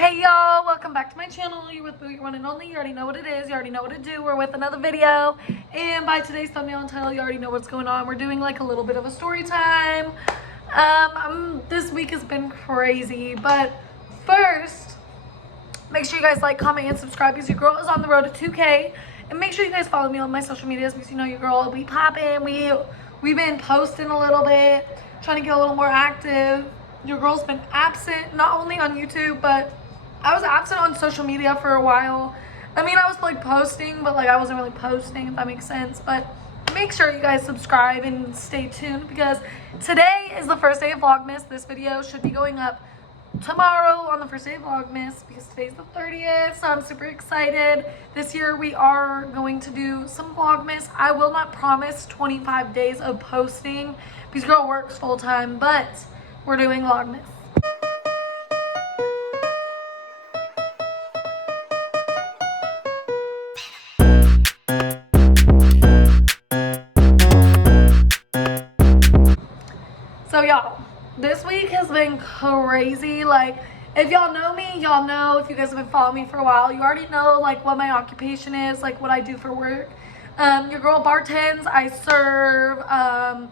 Hey y'all, welcome back to my channel. You're with Boo, your one and only. You already know what it is. You already know what to do. We're with another video. And by today's thumbnail and title, you already know what's going on. We're doing like a little bit of a story time. This week has been crazy. But first, make sure you guys like, comment, and subscribe because your girl is on the road to 2K. And make sure you guys follow me on my social medias because you know your girl will be popping. We've been posting a little bit, trying to get a little more active. Your girl's been absent, not only on YouTube, but I was absent on social media for a while. I mean, I was like posting, but like I wasn't really posting, if that makes sense. But make sure you guys subscribe and stay tuned because today is the first day of Vlogmas. This video should be going up tomorrow on the first day of Vlogmas because today's the 30th, so I'm super excited. This year we are going to do some Vlogmas. I will not promise 25 days of posting because girl works full time, but we're doing Vlogmas. So y'all, this week has been crazy. Like, if y'all know me, y'all know. If you guys have been following me for a while, you already know like what my occupation is, like what I do for work. Your girl bartends, I serve. I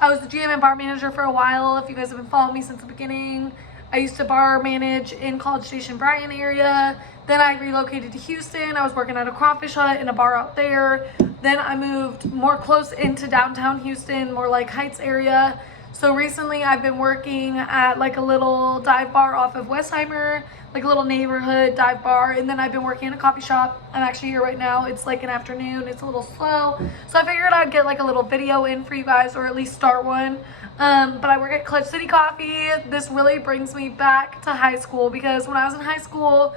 was the GM and bar manager for a while. If you guys have been following me since the beginning, I used to bar manage in College Station, Brighton area. Then I relocated to Houston. I was working at a crawfish hut in a bar out there. Then I moved more close into downtown Houston, more like Heights area. So recently I've been working at like a little dive bar off of Westheimer, like a little neighborhood dive bar. And then I've been working in a coffee shop. I'm actually here right now. It's like an afternoon. It's a little slow. So I figured I'd get like a little video in for you guys, or at least start one. But I work at Clutch City Coffee. This really brings me back to high school because when I was in high school,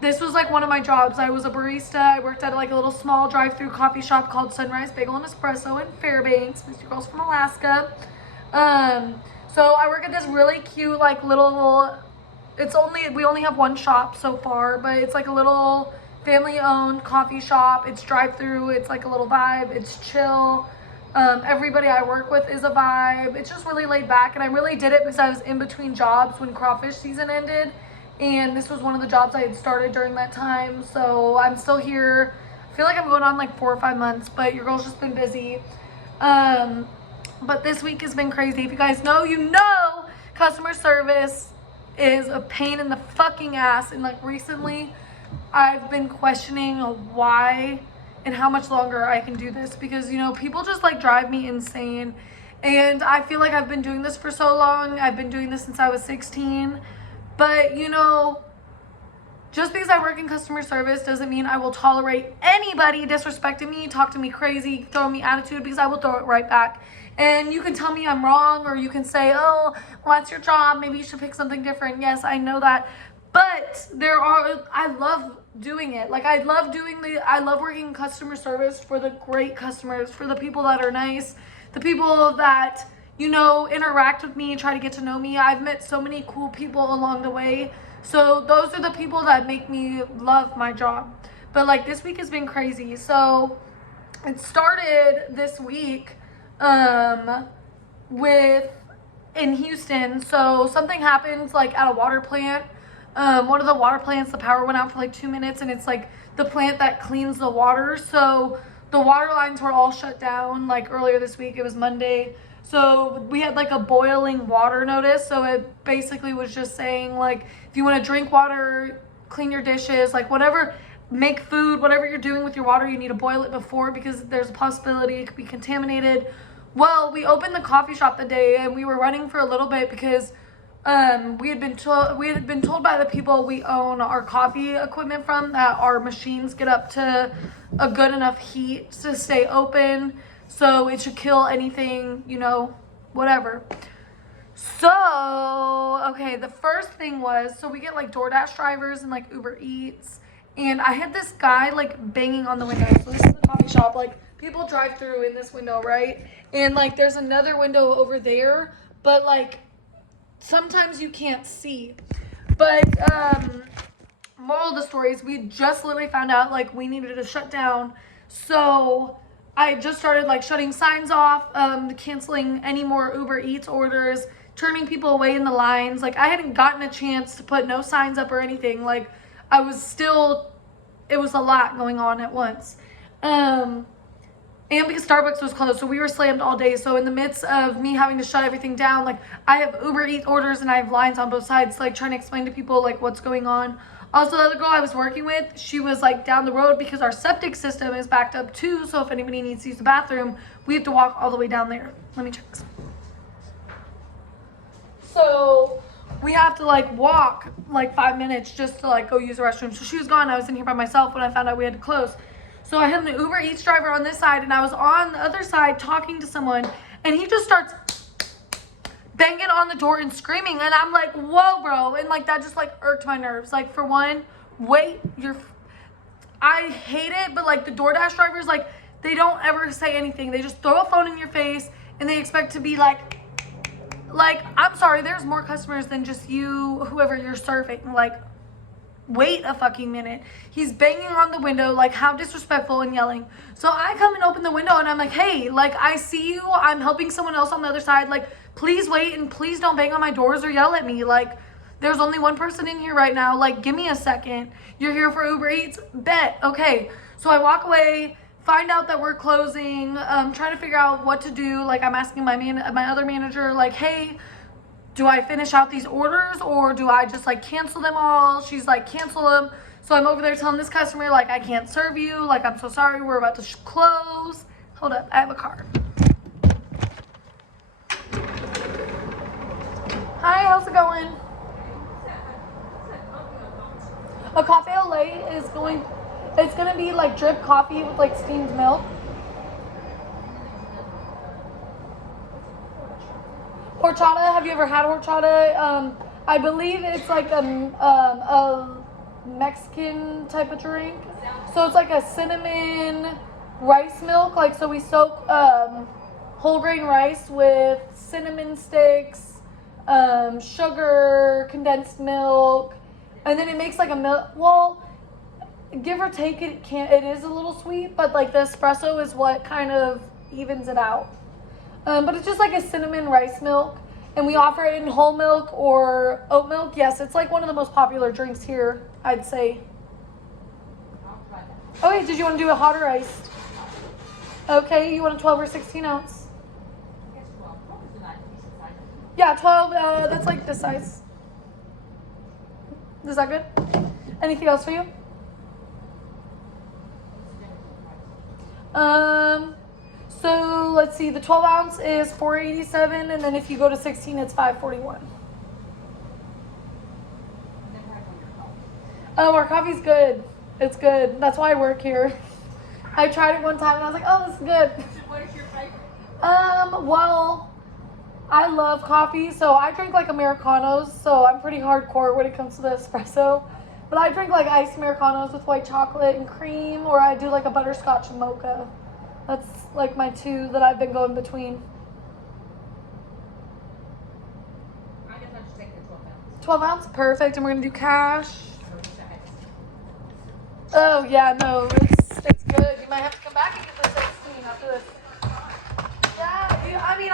this was like one of my jobs. I was a barista. I worked at like a little small drive-through coffee shop called Sunrise Bagel and Espresso in Fairbanks. Mr. Girls from Alaska. So I work at this really cute like little, we only have one shop so far, but it's like a little family owned coffee shop. It's drive through, it's like a little vibe, it's chill. Everybody I work with is a vibe. It's just really laid back, and I really did it because I was in between jobs when crawfish season ended, and this was one of the jobs I had started during that time. So I'm still here. I feel like I'm going on like 4 or 5 months, but your girl's just been busy. But this week has been crazy. If you guys know, you know customer service is a pain in the fucking ass. And like recently, I've been questioning why and how much longer I can do this. Because, you know, people just like drive me insane. And I feel like I've been doing this for so long. I've been doing this since I was 16. But, you know, just because I work in customer service doesn't mean I will tolerate anybody disrespecting me, talk to me crazy, throw me attitude, because I will throw it right back. And you can tell me I'm wrong, or you can say, oh, well, that's your job. Maybe you should pick something different. Yes, I know that. But I love doing it. Like, I love working in customer service for the great customers, for the people that are nice, the people that, you know, interact with me, try to get to know me. I've met so many cool people along the way. So those are the people that make me love my job. But like this week has been crazy. So it started this week in Houston. So something happened like at a water plant. One of the water plants, the power went out for like 2 minutes, and it's like the plant that cleans the water. So the water lines were all shut down like earlier this week. It was Monday. So we had like a boiling water notice. So it basically was just saying like, if you want to drink water, clean your dishes, like whatever, make food, whatever you're doing with your water, you need to boil it before because there's a possibility it could be contaminated. Well, we opened the coffee shop the day and we were running for a little bit because we had been told by the people we own our coffee equipment from that our machines get up to a good enough heat to stay open. So it should kill anything, you know, whatever. So, okay, the first thing was, so we get like DoorDash drivers and like Uber Eats. And I had this guy like banging on the window. So this is the coffee shop. Like people drive through in this window, right? And like there's another window over there. But like sometimes you can't see. But moral of the story is we just literally found out like we needed to shut down. So I just started like shutting signs off, canceling any more Uber Eats orders, turning people away in the lines. Like, I hadn't gotten a chance to put no signs up or anything. Like, I was still, it was a lot going on at once. And because Starbucks was closed, so we were slammed all day. So in the midst of me having to shut everything down, like, I have Uber Eats orders and I have lines on both sides, like, trying to explain to people, like, what's going on. Also, the other girl I was working with, she was, like, down the road because our septic system is backed up too. So if anybody needs to use the bathroom, we have to walk all the way down there. Let me check this. So we have to, like, walk, like, 5 minutes just to, like, go use the restroom. So she was gone. I was in here by myself when I found out we had to close. So I had an Uber Eats driver on this side, and I was on the other side talking to someone, and he just starts banging on the door and screaming, and I'm like, whoa, bro. And, like, that just, like, irked my nerves. Like, for one, wait, I hate it, but, like, the DoorDash drivers, like, they don't ever say anything. They just throw a phone in your face, and they expect to be, like, I'm sorry, there's more customers than just you, whoever you're serving. Like, wait a fucking minute. He's banging on the window, like, how disrespectful, and yelling. So I come and open the window, and I'm like, hey, like, I see you. I'm helping someone else on the other side. Like, please wait, and please don't bang on my doors or yell at me. Like, there's only one person in here right now. Like, give me a second. You're here for Uber Eats? Bet. Okay. So I walk away, find out that we're closing, trying to figure out what to do. Like, I'm asking my other manager, like, hey, do I finish out these orders or do I just, like, cancel them all? She's like, cancel them. So I'm over there telling this customer, like, I can't serve you. Like, I'm so sorry. We're about to close. Hold up. I have a card. Hi, how's it going? A cafe au lait is going, it's going to be, like, drip coffee with, like, steamed milk. Horchata, have you ever had horchata? I believe it's like a Mexican type of drink. So it's like a cinnamon rice milk. Like, so we soak whole grain rice with cinnamon sticks, sugar, condensed milk, and then it makes like a milk. Well, give or take, it is a little sweet, but like the espresso is what kind of evens it out. But it's just like a cinnamon rice milk, and we offer it in whole milk or oat milk. Yes, it's like one of the most popular drinks here, I'd say. Okay, did you want to do a hot or iced? Okay, you want a 12 or 16 ounce? Yeah, 12, that's like this size. Is that good? Anything else for you? So let's see, the 12 ounce is $4.87, and then if you go to 16, it's $5.41. Oh, our coffee's good. It's good. That's why I work here. I tried it one time and I was like, oh, this is good. What is your favorite? Well, I love coffee, so I drink like Americanos, so I'm pretty hardcore when it comes to the espresso. But I drink like iced Americanos with white chocolate and cream, or I do like a butterscotch mocha. That's like my two that I've been going between. I guess I'll just take the 12 ounce. 12 ounce, perfect. And we're gonna do cash. Oh yeah, no, it's good. You might have to come back and get the 16 after this. Yeah, I mean,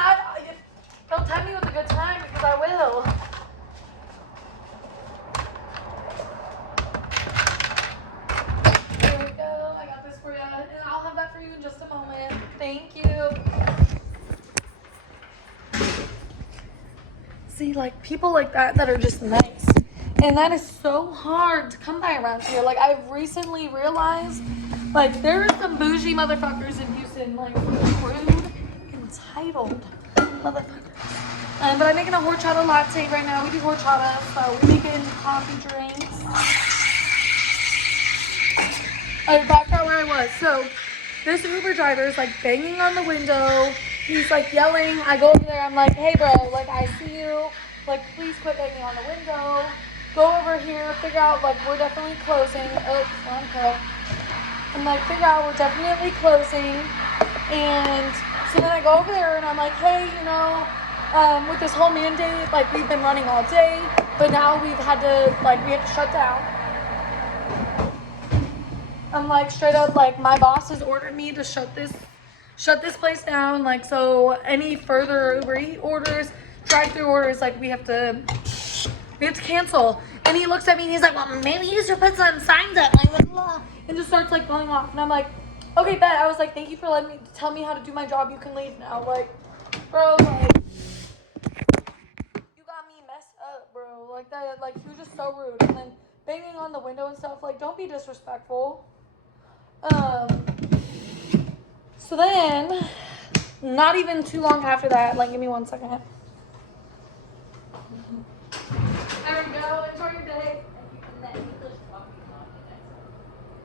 don't tempt me with a good time because I will. There we go. I got this for you, and I'll have that for you in just a moment. Thank you. See, like, people like that are just nice. And that is so hard to come by around here. Like, I've recently realized, like, there are some bougie motherfuckers in Houston, like, rude, entitled motherfuckers. But I'm making a horchata latte right now. We do horchata, so we're making coffee drinks. Back out where I was. So, this Uber driver is, like, banging on the window. He's, like, yelling. I go over there. I'm like, hey, bro, like, I see you. Like, please quit banging on the window. Go over here, figure out, like, we're definitely closing. Oh, wrong cut. I'm like, figure out we're definitely closing. And so then I go over there and I'm like, hey, you know, with this whole mandate, like, we've been running all day, but now we have to shut down. I'm like, straight up, like, my boss has ordered me to shut this place down. Like, so any further Uber Eats orders, drive-through orders, like, we have to cancel. And he looks at me and he's like, well, maybe you should put some signs up, like, blah, blah, and just starts, like, going off. And I'm like, okay, bet. I was like, thank you for letting me, tell me how to do my job. You can leave now. Like, bro, like, you got me messed up, bro. Like, that, like, he was just so rude. And then banging on the window and stuff, like, don't be disrespectful. So then, not even too long after that, like, give me 1 second. There we go. Enjoy your day.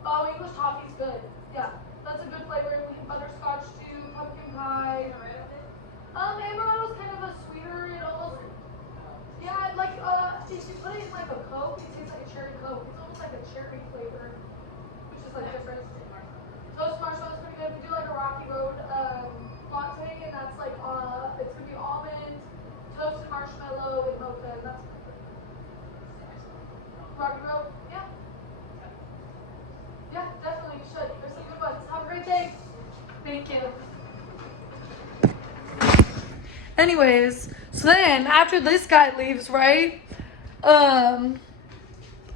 Oh, English toffee's good. Yeah, that's a good flavor. We have butterscotch too, pumpkin pie. Amaretto's kind of a sweeter. It almost, yeah, like if you put it in like a Coke, it tastes like a cherry Coke. It's almost like a cherry flavor, which is like different. Toast marshmallows pretty good. We do like a Rocky Road latte, and that's like it's gonna be almond, toasted marshmallow, and mocha, and that's Rocky Road. Yeah. Yeah, definitely you should. There's some good ones. Have a great day. Thank you. Anyways, so then after this guy leaves, right?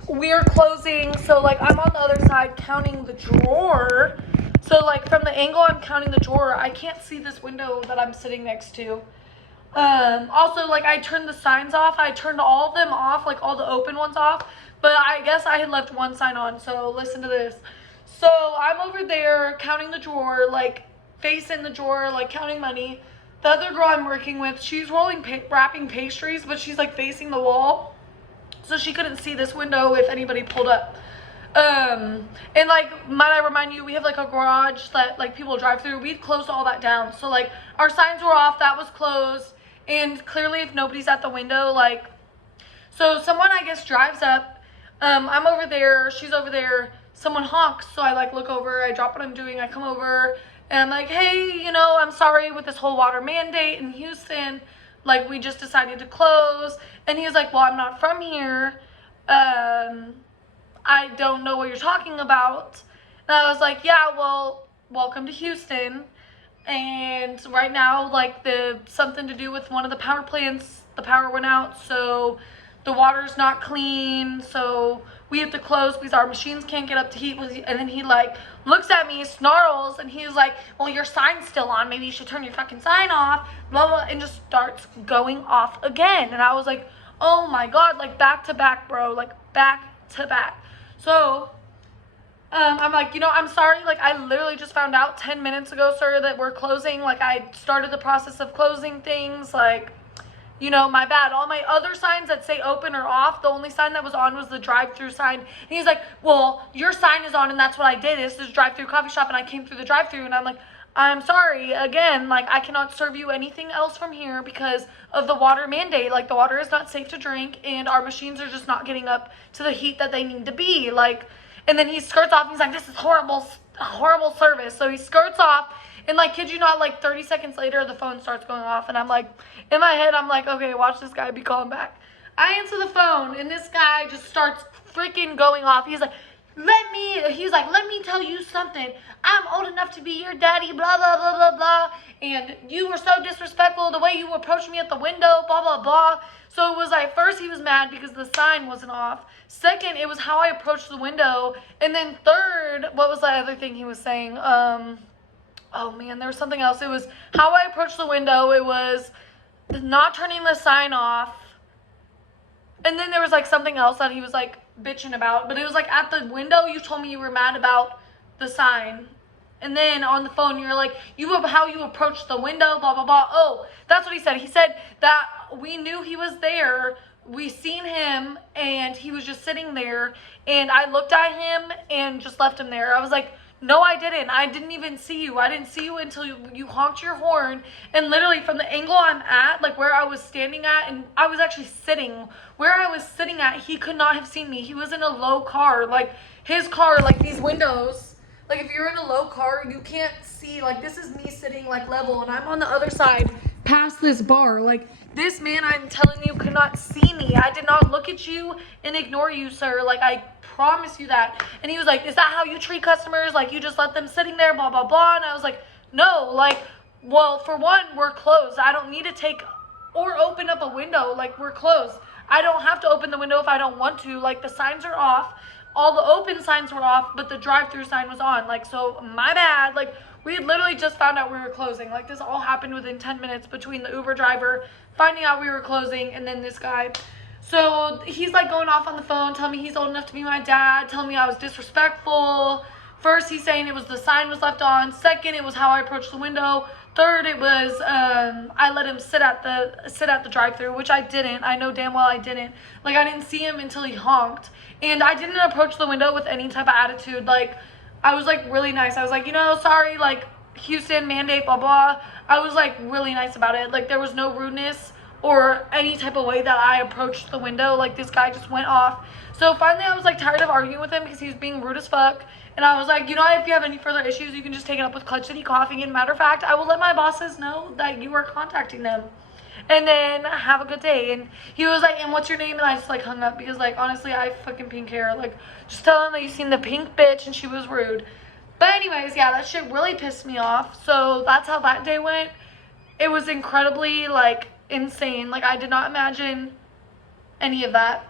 We're closing, so like I'm on the other side counting the drawer. So like from the angle I'm counting the drawer, I can't see this window that I'm sitting next to. Also, like, I turned the signs off. I turned all of them off, like all the open ones off, but I guess I had left one sign on. So listen to this. So I'm over there counting the drawer, like facing the drawer, like counting money. The other girl I'm working with, she's wrapping pastries, but she's like facing the wall, so she couldn't see this window if anybody pulled up. And like, might I remind you, we have like a garage that like people drive through. We'd closed all that down, so like our signs were off, that was closed, and clearly if nobody's at the window, like, so someone I guess drives up, I'm over there, she's over there, someone honks, so I like look over, I drop what I'm doing, I come over, and I'm like, hey, you know, I'm sorry with this whole water mandate in Houston, like we just decided to close. And he was like, well, I'm not from here, I don't know what you're talking about. And I was like, yeah, well, welcome to Houston. And right now, like, something to do with one of the power plants, the power went out, so the water's not clean, so we have to close because our machines can't get up to heat. And then he like looks at me, snarls, and he's like, well, your sign's still on, maybe you should turn your fucking sign off, blah blah, and just starts going off again. And I was like, oh my god, like back to back, bro, like back to back. So I'm like, you know, I'm sorry, like I literally just found out 10 minutes ago, sir, that we're closing. Like I started the process of closing things, like, you know, my bad. All my other signs that say open are off. The only sign that was on was the drive-through sign. And he's like, well, your sign is on and that's what I did. This is a drive-through coffee shop and I came through the drive-through. And I'm like, I'm sorry. Again, like I cannot serve you anything else from here because of the water mandate. Like the water is not safe to drink and our machines are just not getting up to the heat that they need to be. Like, and then he skirts off and he's like, this is horrible service. So he skirts off. And like, kid you not, like 30 seconds later, the phone starts going off. And I'm like, in my head, I'm like, okay, watch this guy be calling back. I answer the phone and this guy just starts freaking going off. He's like, let me tell you something. I'm old enough to be your daddy, blah, blah, blah, blah, blah. And you were so disrespectful the way you approached me at the window, blah, blah, blah. So it was like, first he was mad because the sign wasn't off. Second, it was how I approached the window. And then third, what was the other thing he was saying? Oh man, there was something else. It was how I approached the window. It was not turning the sign off. And then there was like something else that he was like bitching about. But it was like at the window, you told me you were mad about the sign. And then on the phone, you're like, how you approached the window, blah, blah, blah. Oh, that's what he said. He said that we knew he was there. We seen him and he was just sitting there. And I looked at him and just left him there. I was like, no, I didn't. I didn't even see you. I didn't see you until you honked your horn. And literally from the angle I'm at, like where I was standing at, and I was actually sitting, where I was sitting at, he could not have seen me. He was in a low car. Like his car, like these windows, like if you're in a low car, you can't see, like this is me sitting like level and I'm on the other side past this bar. Like this man, I'm telling you, could not see me. I did not look at you and ignore you, sir. Like I promise you that. And he was like, is that how you treat customers? Like you just let them sitting there, blah, blah, blah. And I was like, no, like, well, for one, we're closed. I don't need to take or open up a window. Like, we're closed. I don't have to open the window if I don't want to. Like, the signs are off. All the open signs were off, but the drive-through sign was on. Like, so my bad. Like, we had literally just found out we were closing. Like, this all happened within 10 minutes between the Uber driver finding out we were closing and then this guy. So he's like going off on the phone, telling me he's old enough to be my dad, telling me I was disrespectful. First, he's saying it was the sign was left on. Second, it was how I approached the window. Third, it was I let him sit at the drive-thru, which I didn't. I know damn well I didn't. Like, I didn't see him until he honked, and I didn't approach the window with any type of attitude. Like, I was like really nice. I was like, you know, sorry, like Houston mandate, blah blah. I was like really nice about it. Like, there was no rudeness or any type of way that I approached the window. Like, this guy just went off. So finally I was like tired of arguing with him because he was being rude as fuck. And I was like, you know, if you have any further issues, you can just take it up with Clutch City Coffee. And matter of fact, I will let my bosses know that you are contacting them. And then have a good day. And he was like, and what's your name? And I just like hung up because like, honestly, I fucking pink hair. Like, just tell him that you seen the pink bitch and she was rude. But anyways, yeah, that shit really pissed me off. So that's how that day went. It was incredibly like insane. Like, I did not imagine any of that.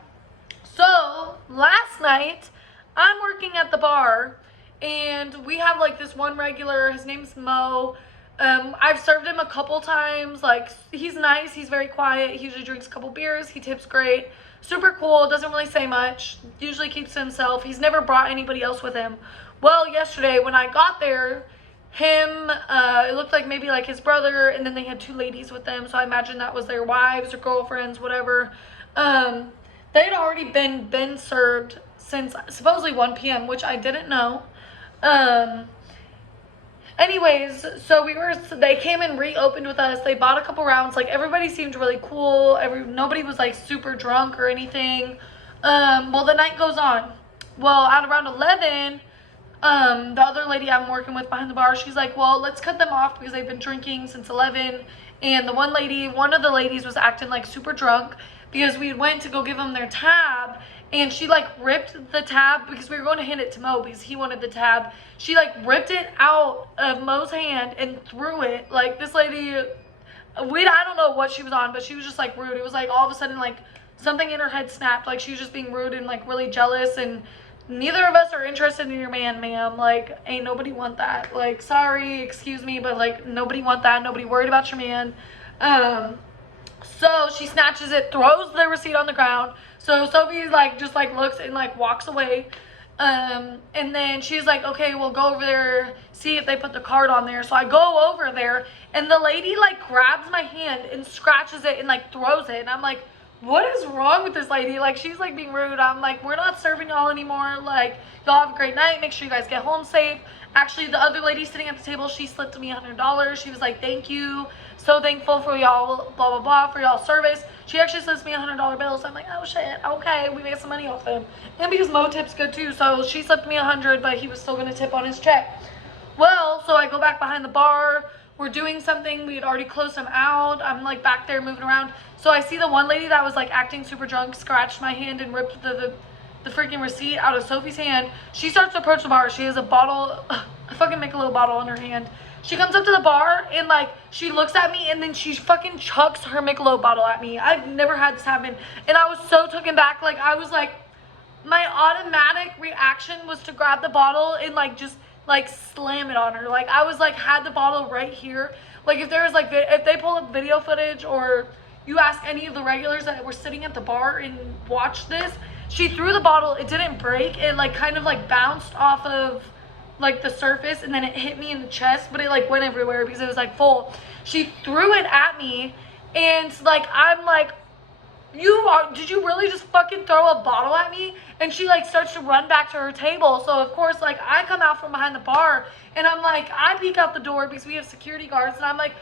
So last night I'm working at the bar and we have like this one regular. His name's Mo. I've served him a couple times. Like, he's nice, he's very quiet, he usually drinks a couple beers, he tips great, super cool, doesn't really say much, usually keeps to himself. He's never brought anybody else with him. Well, yesterday when I got there, it looked like maybe like his brother, and then they had two ladies with them, so I imagine that was their wives or girlfriends, whatever. They'd already been served since supposedly 1 p.m., which I didn't know. Anyways, so they came and reopened with us. They bought a couple rounds. Like, everybody seemed really cool. Nobody was like super drunk or anything. Well, the night goes on. Well, at around 11, the other lady I'm working with behind the bar, she's like, well, let's cut them off because they've been drinking since 11. And one of the ladies was acting like super drunk because we went to go give them their tab, and she like ripped the tab because we were going to hand it to Mo because he wanted the tab. She like ripped it out of Mo's hand and threw it. Like, this lady, I don't know what she was on, but she was just like rude. It was like all of a sudden like something in her head snapped. Like, she was just being rude and like really jealous, and neither of us are interested in your man, ma'am. Like, ain't nobody want that. Like, sorry, excuse me, but like nobody want that. Nobody worried about your man. So she snatches it, throws the receipt on the ground. So Sophie like just like looks and like walks away. And then she's like, okay, we'll go over there, see if they put the card on there. So I go over there, and the lady like grabs my hand and scratches it and like throws it. And I'm like, what is wrong with this lady? Like, she's like being rude. I'm like, we're not serving y'all anymore. Like, y'all have a great night. Make sure you guys get home safe. Actually, the other lady sitting at the table, she slipped me $100. She was like, thank you. So thankful for y'all, blah, blah, blah, for y'all service. She actually slips me $100 bill. So I'm like, oh shit, okay, we made some money off him. And because Mo tips good too. So she slipped me 100, but he was still going to tip on his check. Well, so I go back behind the bar. We're doing something. We had already closed them out. I'm like back there moving around. So I see the one lady that was like acting super drunk, scratched my hand and ripped the freaking receipt out of Sophie's hand. She starts to approach the bar. She has a bottle, a fucking Michelob bottle in her hand. She comes up to the bar and like she looks at me, and then she fucking chucks her Michelob bottle at me. I've never had this happen, and I was so taken back. Like, I was like, my automatic reaction was to grab the bottle and like just like slam it on her. Like, I was like, had the bottle right here. Like, if there was like, if they pull up video footage, or you ask any of the regulars that were sitting at the bar and watched this, she threw the bottle. It didn't break. It like kind of like bounced off of like the surface, and then it hit me in the chest, but it like went everywhere because it was like full. She threw it at me, and like, I'm like, did you really just fucking throw a bottle at me? And she like starts to run back to her table. So of course, like, I come out from behind the bar, and I'm like, I peek out the door because we have security guards, and I'm like,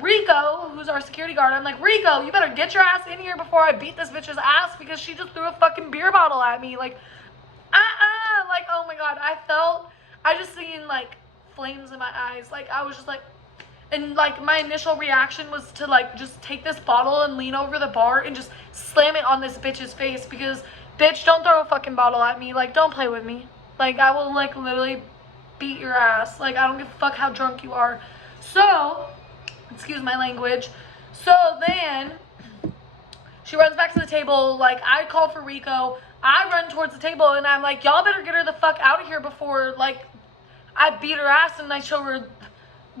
Rico, who's our security guard, I'm like, Rico, you better get your ass in here before I beat this bitch's ass because she just threw a fucking beer bottle at me. Like, like, oh my god, I just seen like flames in my eyes. Like, I was just like, and like my initial reaction was to like just take this bottle and lean over the bar and just slam it on this bitch's face because, bitch, don't throw a fucking bottle at me. Like, don't play with me. Like, I will like literally beat your ass. Like, I don't give a fuck how drunk you are. So, excuse my language. So then She runs back to the table. Like, I call for Rico. I run towards the table, and I'm like, y'all better get her the fuck out of here before, like, I beat her ass and I show her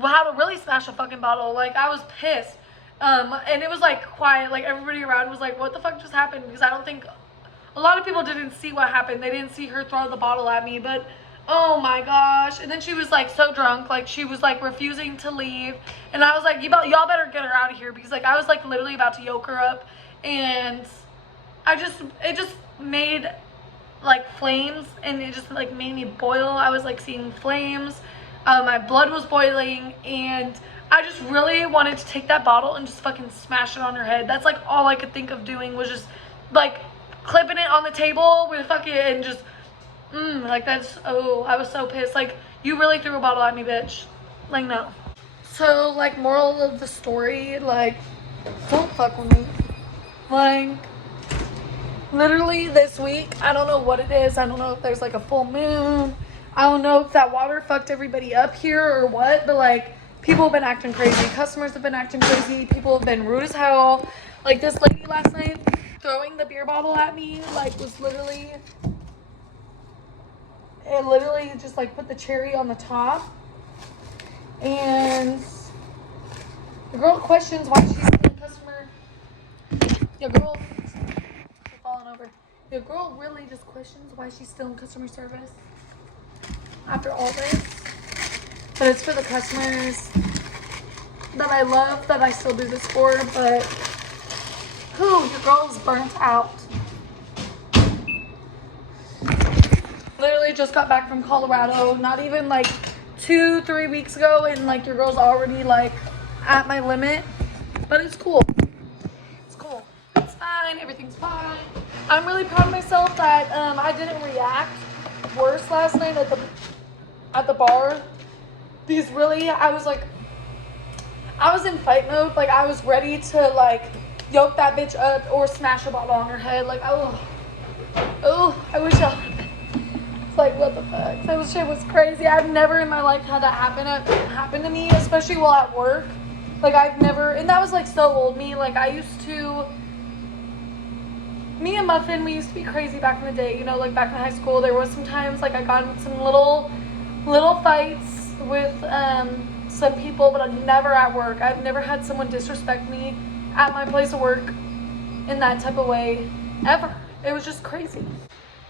how to really smash a fucking bottle. Like, I was pissed. And it was, like, quiet. Like, everybody around was like, what the fuck just happened? Because I don't think, a lot of people didn't see what happened. They didn't see her throw the bottle at me, but oh my gosh. And then she was, like, so drunk. Like, she was, like, refusing to leave. And I was like, y'all better get her out of here. Because, like, I was, like, literally about to yoke her up. And it just made, like, flames. And it just, like, made me boil. I was, like, seeing flames. My blood was boiling. And I just really wanted to take that bottle and just fucking smash it on her head. That's, like, all I could think of doing was just, like, clipping it on the table with fucking, and just, like, that's, oh, I was so pissed. Like, you really threw a bottle at me, bitch. Like, no. So, like, moral of the story, like, don't fuck with me. Like, literally this week, I don't know what it is. I don't know if there's, like, a full moon. I don't know if that water fucked everybody up here or what, but, like, people have been acting crazy. Customers have been acting crazy. People have been rude as hell. Like, this lady last night throwing the beer bottle at me, like, was literally, it literally just, like, put the cherry on the top. And the girl questions why she's still a customer. Your girl, I'm falling over. Your girl really just questions why she's still in customer service after all this. But it's for the customers that I love, that I still do this for, but your girl's burnt out. Literally just got back from Colorado, not even like 2-3 weeks ago, and like your girl's already like at my limit, but it's cool. It's cool. It's fine. Everything's fine. I'm really proud of myself that I didn't react worse last night at the bar, because really I was in fight mode. Like, I was ready to like yoke that bitch up or smash a bottle on her head. Like, oh, I wish y'all. It's like, what the fuck? That shit was crazy. I've never in my life had that happen to me, especially while at work. Like, I've never, and that was like so old me. Like, me and Muffin, we used to be crazy back in the day. You know, like back in high school, there was some times like I got in some little fights with some people, but never at work. I've never had someone disrespect me at my place of work in that type of way ever. It was just crazy.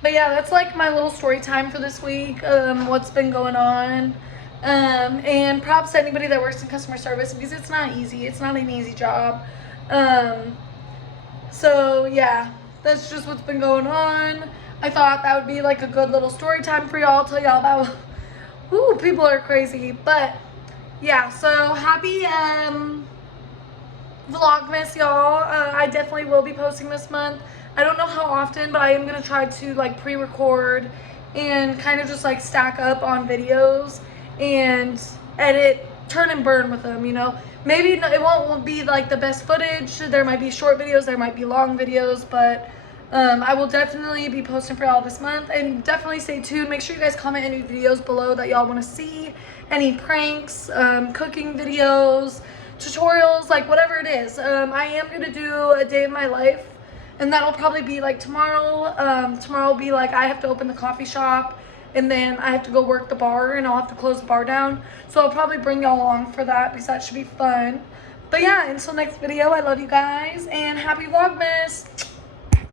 But yeah, that's like my little story time for this week. What's been going on. And props to anybody that works in customer service, because it's not easy. It's not an easy job. So yeah, that's just what's been going on. I thought that would be like a good little story time for y'all, tell y'all about, people are crazy. But yeah, so happy Vlogmas, y'all. I definitely will be posting this month. I don't know how often, but I am going to try to like pre-record and kind of just like stack up on videos and edit, turn and burn with them, you know. Maybe it won't be like the best footage. There might be short videos, there might be long videos, but I will definitely be posting for y'all this month. And definitely stay tuned. Make sure you guys comment any videos below that y'all want to see. Any pranks, cooking videos, tutorials, like whatever it is. I am going to do a day of my life, and that'll probably be like tomorrow. Tomorrow will be like I have to open the coffee shop, and then I have to go work the bar, and I'll have to close the bar down. So I'll probably bring y'all along for that, because that should be fun. But yeah, until next video, I love you guys, and happy Vlogmas!